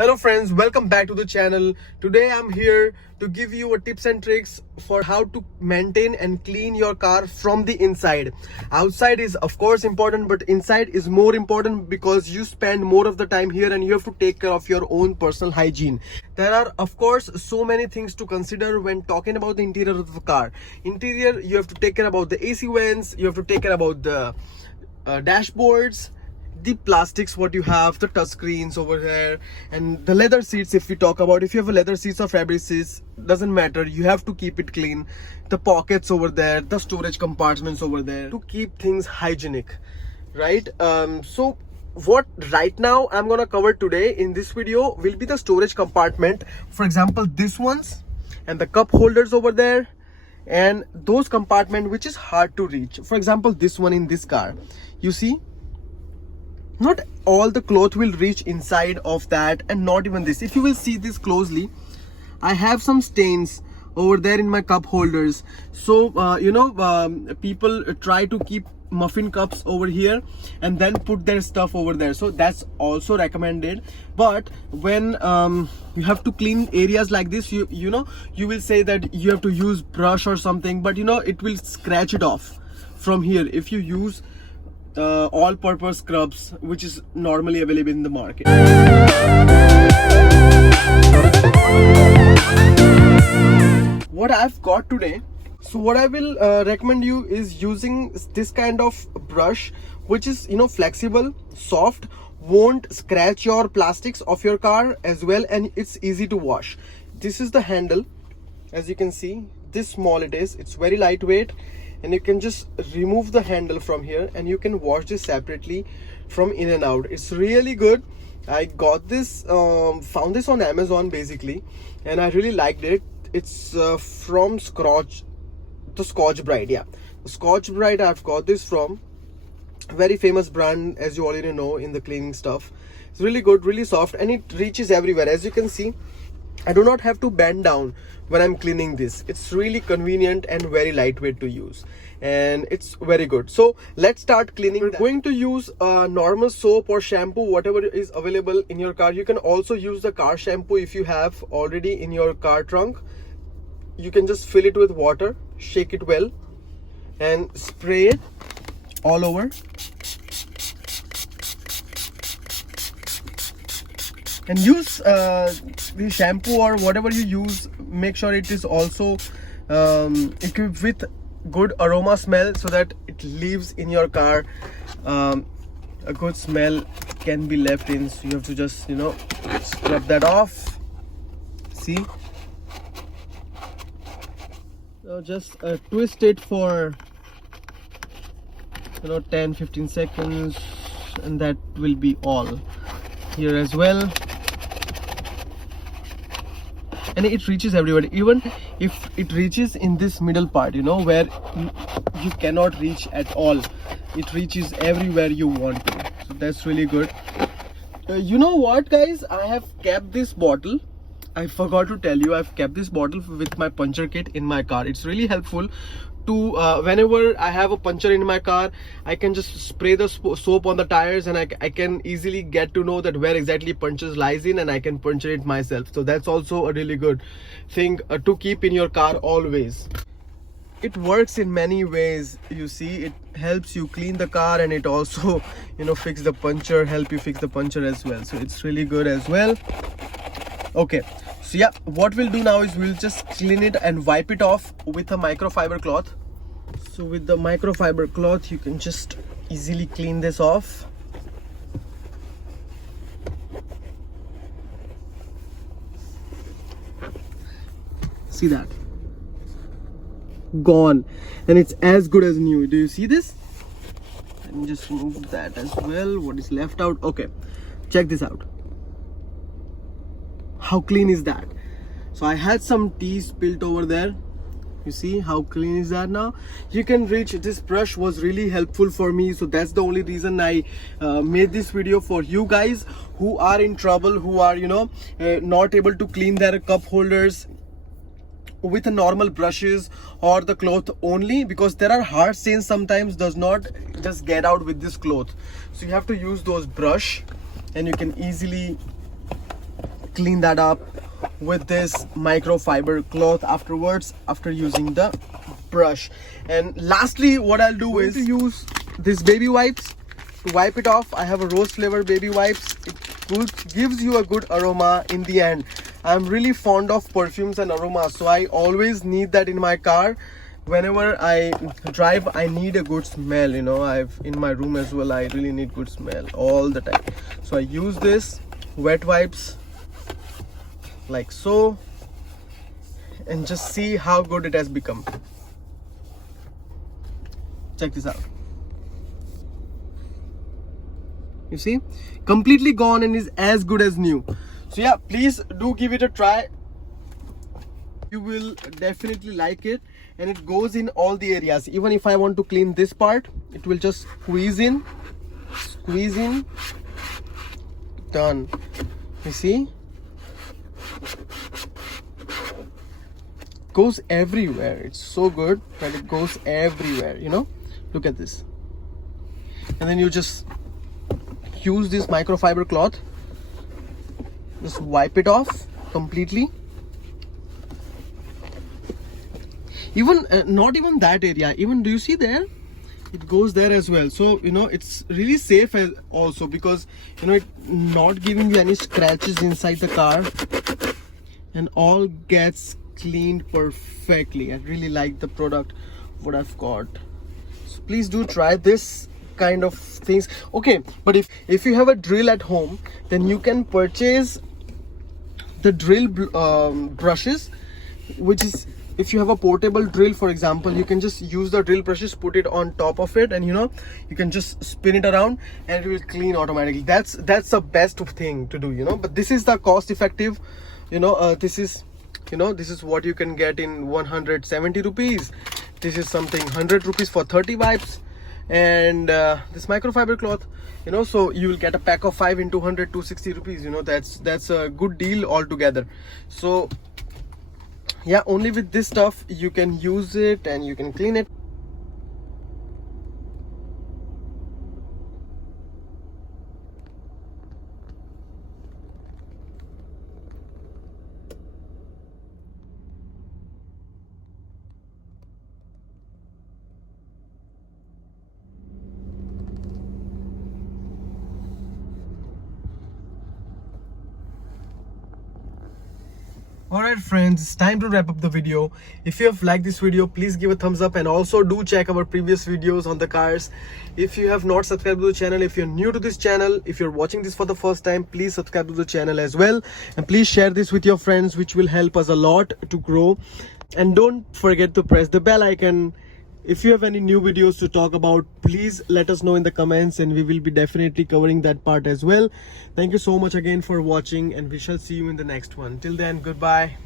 Hello friends, welcome back to the channel. Today I'm here to give you a tips and tricks for how to maintain and clean your car from the inside. Outside is of course important, but inside is more important because you spend more of the time here and you have to take care of your own personal hygiene. There are of course so many things to consider when talking about the interior of the car. Interior, you have to take care about the AC vents, you have to take care about the dashboards, the plastics what you have, the touch screens over there, and the leather seats. If we talk about, if you have a leather seats or fabric seats, doesn't matter, you have to keep it clean. The pockets over there, the storage compartments over there, to keep things hygienic, right? So what right now I'm gonna cover today in this video will be the storage compartment. For example, this ones and the cup holders over there, and those compartment which is hard to reach. For example, this one in this car, you see, not all the cloth will reach inside of that, and not even this. If you will see this closely, I have some stains over there in my cup holders. So people try to keep muffin cups over here and then put their stuff over there, so that's also recommended. But when you have to clean areas like this, you will say that you have to use brush or something, but it will scratch it off from here if you use all-purpose scrubs which is normally available in the market. What I've got today, so what I will recommend you is using this kind of brush which is flexible, soft, won't scratch your plastics of your car as well, and it's easy to wash. This is the handle, as you can see, this small it is, it's very lightweight, and you can just remove the handle from here and you can wash this separately from in and out. It's really good. I got this found this on Amazon basically, and I really liked it. It's from the Scotch Brite. Yeah, the Scotch Brite I've got this from, very famous brand as you already know in the cleaning stuff. It's really good, really soft, and it reaches everywhere. As you can see, I do not have to bend down when I'm cleaning this. It's really convenient and very lightweight to use, and it's very good. So let's start cleaning. We're going to use normal soap or shampoo, whatever is available in your car. You can also use the car shampoo if you have already in your car trunk. You can just fill it with water, shake it well, and spray it all over. And use the shampoo or whatever you use, make sure it is also equipped with good aroma smell, so that it leaves in your car a good smell can be left in. So you have to just scrub that off. See, so just twist it for 10-15 seconds, and that will be all. Here as well, and it reaches everywhere, even if it reaches in this middle part, where you cannot reach at all. It reaches everywhere you want to, so that's really good. You know what guys, I have kept this bottle. I forgot to tell you, I've kept this bottle with my puncture kit in my car. It's really helpful to whenever I have a puncture in my car, I can just spray the soap on the tires, and I can easily get to know that where exactly punctures lies in, and I can puncture it myself. So that's also a really good thing to keep in your car always. It works in many ways. You see, it helps you clean the car, and it also fix the puncture, help you fix the puncture as well. So it's really good as well. Okay, so yeah, what we'll do now is we'll just clean it and wipe it off with a microfiber cloth. So with the microfiber cloth, you can just easily clean this off. See that? Gone, and it's as good as new. Do you see this? And just remove that as well, what is left out. Okay, check this out. How clean is that? So I had some tea spilled over there. You see how clean is that now? You can reach. This brush was really helpful for me, so that's the only reason I made this video for you guys who are in trouble, who are not able to clean their cup holders with the normal brushes or the cloth only, because there are hard stains sometimes does not just get out with this cloth. So you have to use those brush, and you can easily clean that up with this microfiber cloth afterwards, after using the brush. And lastly, what I'll do is to use this baby wipes to wipe it off. I have a rose flavor baby wipes. It gives you a good aroma in the end. I'm really fond of perfumes and aromas, so I always need that in my car. Whenever I drive, I need a good smell, you know. I've in my room as well, I really need good smell all the time. So I use this wet wipes like so, and just see how good it has become. Check this out. You see, completely gone and is as good as new. So yeah, please do give it a try. You will definitely like it, and it goes in all the areas. Even if I want to clean this part, it will just squeeze in, done. You see, goes everywhere. It's so good that it goes everywhere, you know. Look at this. And then you just use this microfiber cloth, just wipe it off completely. Even not even that area, even do you see there, it goes there as well. So you know, it's really safe as also, because you know, it not giving you any scratches inside the car, and all gets cleaned perfectly. I really like the product what I've got. So please do try this kind of things. Okay, but if you have a drill at home, then you can purchase the drill brushes, which is, if you have a portable drill, for example, you can just use the drill brushes, put it on top of it, and you know, you can just spin it around and it will clean automatically. That's the best thing to do, you know. But this is the cost effective, you know. This is, you know, this is what you can get in 170 rupees. This is something 100 rupees for 30 wipes. And this microfiber cloth, you know, so you will get a pack of 5 in 200, 260 rupees, you know. That's a good deal altogether. So yeah, only with this stuff you can use it and you can clean it. Alright friends, it's time to wrap up the video. If you have liked this video, please give a thumbs up, and also do check our previous videos on the cars. If you have not subscribed to the channel, if you're new to this channel, if you're watching this for the first time, please subscribe to the channel as well, and please share this with your friends, which will help us a lot to grow. And don't forget to press the bell icon. If you have any new videos to talk about, please let us know in the comments, and we will be definitely covering that part as well. Thank you so much again for watching, and we shall see you in the next one. Till then, goodbye.